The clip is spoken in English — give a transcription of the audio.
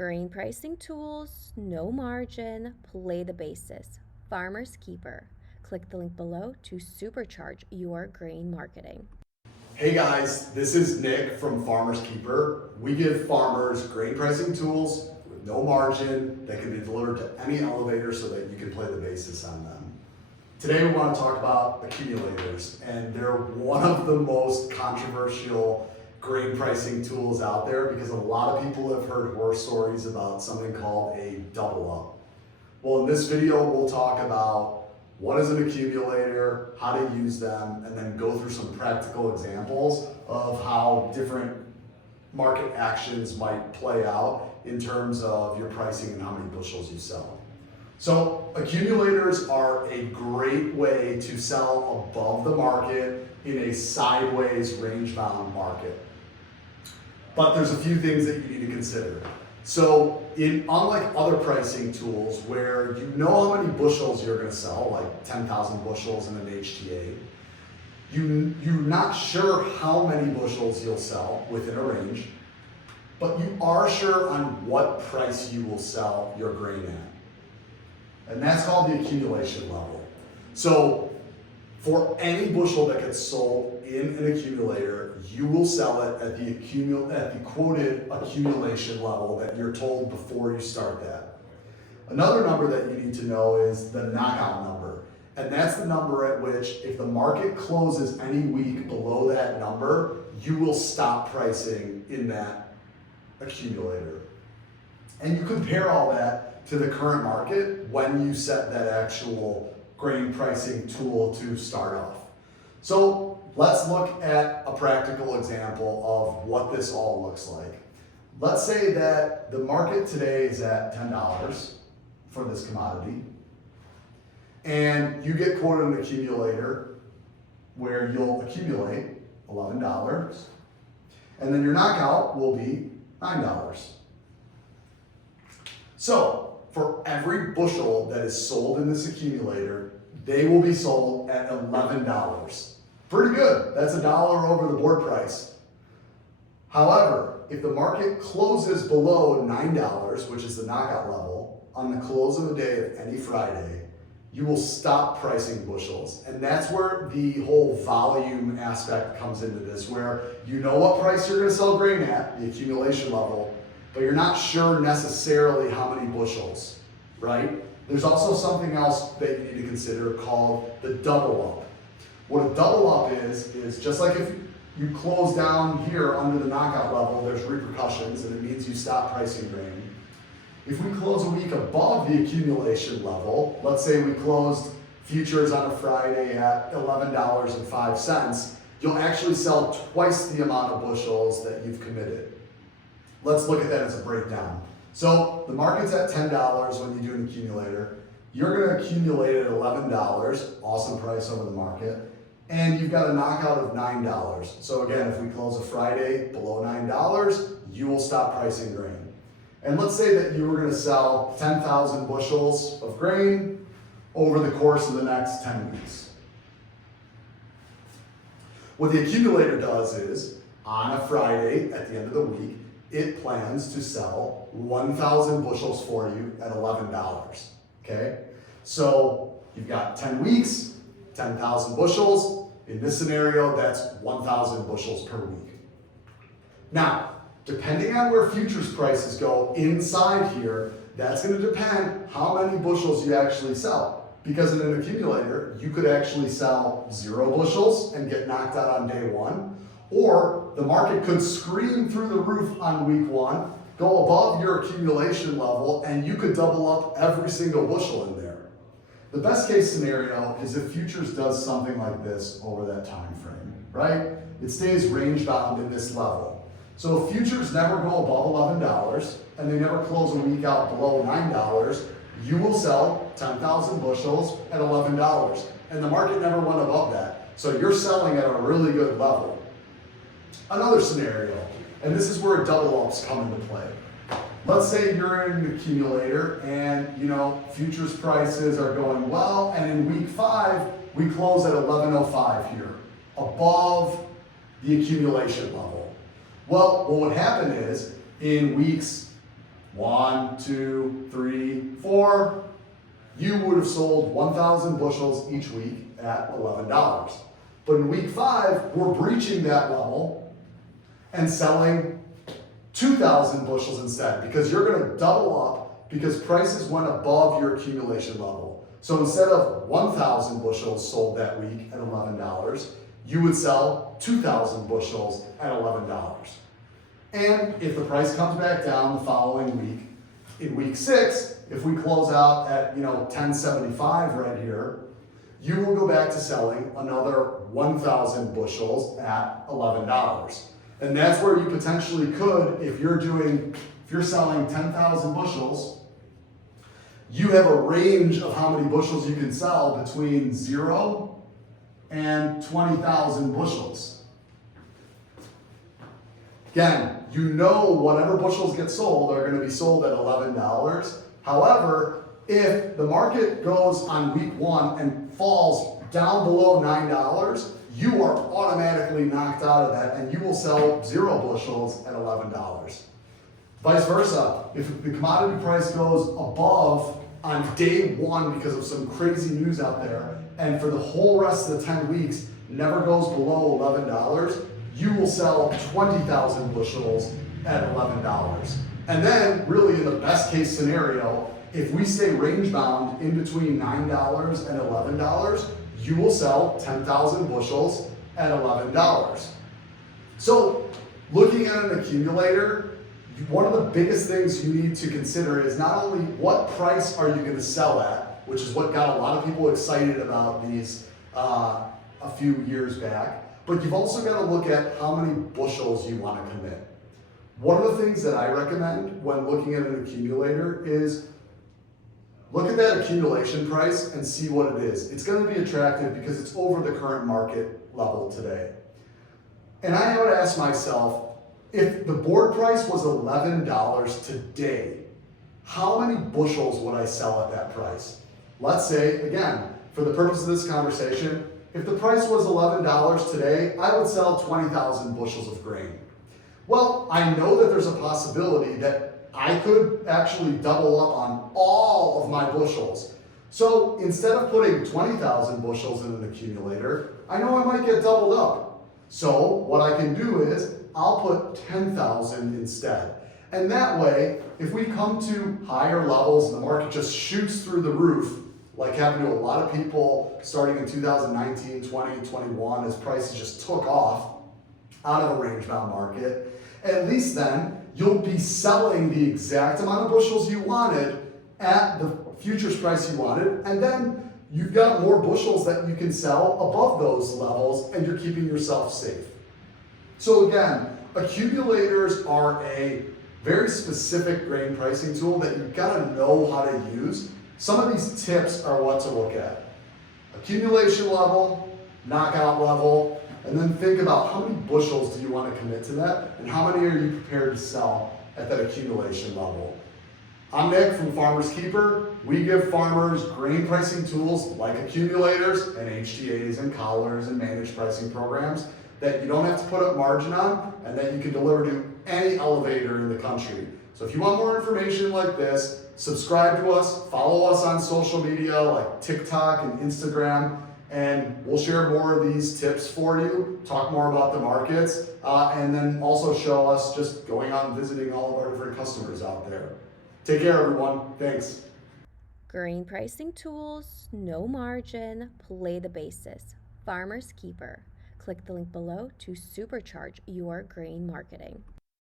Grain pricing tools, no margin, play the basis. Farmer's Keeper. Click the link below to supercharge your grain marketing. Hey guys, this is Nick from Farmer's Keeper. We give farmers grain pricing tools with no margin that can be delivered to any elevator so that you can play the basis on them. Today we want to talk about accumulators, and they're one of the most controversial grain pricing tools out there because a lot of people have heard horror stories about something called a double up. Well, in this video we'll talk about what is an accumulator, how to use them, and then go through some practical examples of how different market actions might play out in terms of your pricing and how many bushels you sell. So accumulators are a great way to sell above the market in a sideways range-bound market. But there's a few things that you need to consider. So unlike other pricing tools where you know how many bushels you're going to sell, like 10,000 bushels in an HTA, you're not sure how many bushels you'll sell within a range, but you are sure on what price you will sell your grain at. And that's called the accumulation level. So for any bushel that gets sold in an accumulator, you will sell it at the quoted accumulation level that you're told before you start that. Another number that you need to know is the knockout number. And that's the number at which, if the market closes any week below that number, you will stop pricing in that accumulator. And you compare all that to the current market when you set that actual grain pricing tool to start off. So let's look at a practical example of what this all looks like. Let's say that the market today is at $10 for this commodity, and you get quoted an accumulator where you'll accumulate $11, and then your knockout will be $9. So for every bushel that is sold in this accumulator, they will be sold at $11. Pretty good. That's $1 over the board price. However, if the market closes below $9, which is the knockout level, on the close of the day of any Friday, you will stop pricing bushels. And that's where the whole volume aspect comes into this, where you know what price you're going to sell grain at, the accumulation level, but you're not sure necessarily how many bushels, right? There's also something else that you need to consider called the double up. What a double up is just like if you close down here under the knockout level, there's repercussions, and it means you stop pricing grain. If we close a week above the accumulation level, let's say we closed futures on a Friday at $11.05, you'll actually sell twice the amount of bushels that you've committed. Let's look at that as a breakdown. So the market's at $10 when you do an accumulator. You're going to accumulate at $11, awesome price over the market, and you've got a knockout of $9. So again, if we close a Friday below $9, you will stop pricing grain. And let's say that you were going to sell 10,000 bushels of grain over the course of the next 10 weeks. What the accumulator does is, on a Friday at the end of the week, it plans to sell 1,000 bushels for you at $11, okay? So you've got 10 weeks, 10,000 bushels. In this scenario, that's 1,000 bushels per week. Now, depending on where futures prices go inside here, that's gonna depend how many bushels you actually sell. Because in an accumulator, you could actually sell 0 bushels and get knocked out on day one, or the market could scream through the roof on week one, go above your accumulation level, and you could double up every single bushel in there. The best case scenario is if futures does something like this over that time frame, right? It stays range bound in this level. So if futures never go above $11 and they never close a week out below $9, you will sell 10,000 bushels at $11, and the market never went above that. So you're selling at a really good level. Another scenario, and this is where double ups come into play. Let's say you're in an accumulator and futures prices are going well, and in week 5 we close at 11.05 here, above the accumulation level. Well, what would happen is in weeks 1, 2, 3, 4, you would have sold 1,000 bushels each week at $11. But in week 5, we're breaching that level and selling 2,000 bushels instead, because you're going to double up because prices went above your accumulation level. So instead of 1,000 bushels sold that week at $11, you would sell 2,000 bushels at $11. And if the price comes back down the following week, in week 6, if we close out at 1075 right here, you will go back to selling another 1,000 bushels at $11. And that's where you potentially could, if you're selling 10,000 bushels, you have a range of how many bushels you can sell between 0 and 20,000 bushels. Again, whatever bushels get sold are going to be sold at $11. However, if the market goes on week 1 and falls down below $9, you are automatically knocked out of that and you will sell 0 bushels at $11. Vice versa, if the commodity price goes above on day 1 because of some crazy news out there, and for the whole rest of the 10 weeks never goes below $11, you will sell 20,000 bushels at $11. And then, really, in the best case scenario, if we stay range bound in between $9 and $11, you will sell 10,000 bushels at $11. So, looking at an accumulator, one of the biggest things you need to consider is not only what price are you going to sell at, which is what got a lot of people excited about these a few years back, but you've also got to look at how many bushels you want to commit. One of the things that I recommend when looking at an accumulator is look at that accumulation price and see what it is. It's going to be attractive because it's over the current market level today. And I would ask myself, if the board price was $11 today, how many bushels would I sell at that price? Let's say, again, for the purpose of this conversation, if the price was $11 today, I would sell 20,000 bushels of grain. Well, I know that there's a possibility that I could actually double up on all of my bushels. So instead of putting 20,000 bushels in an accumulator, I know I might get doubled up. So what I can do is I'll put 10,000 instead. And that way, if we come to higher levels and the market just shoots through the roof, like happened to a lot of people starting in 2019, 20, 21, as prices just took off out of a range-bound market, at least then you'll be selling the exact amount of bushels you wanted at the futures price you wanted, and then you've got more bushels that you can sell above those levels, and you're keeping yourself safe. So again, accumulators are a very specific grain pricing tool that you've got to know how to use. Some of these tips are what to look at. Accumulation level, knockout level, and then think about how many bushels do you want to commit to that, and how many are you prepared to sell at that accumulation level. I'm Nick from Farmer's Keeper. We give farmers grain pricing tools like accumulators and HTAs and collars and managed pricing programs that you don't have to put up margin on and that you can deliver to any elevator in the country. So if you want more information like this, subscribe to us, follow us on social media like TikTok and Instagram, and we'll share more of these tips for you, talk more about the markets, and then also show us just going out and visiting all of our different customers out there. Take care, everyone. Thanks. Grain pricing tools, no margin, play the basis. Farmer's Keeper. Click the link below to supercharge your grain marketing.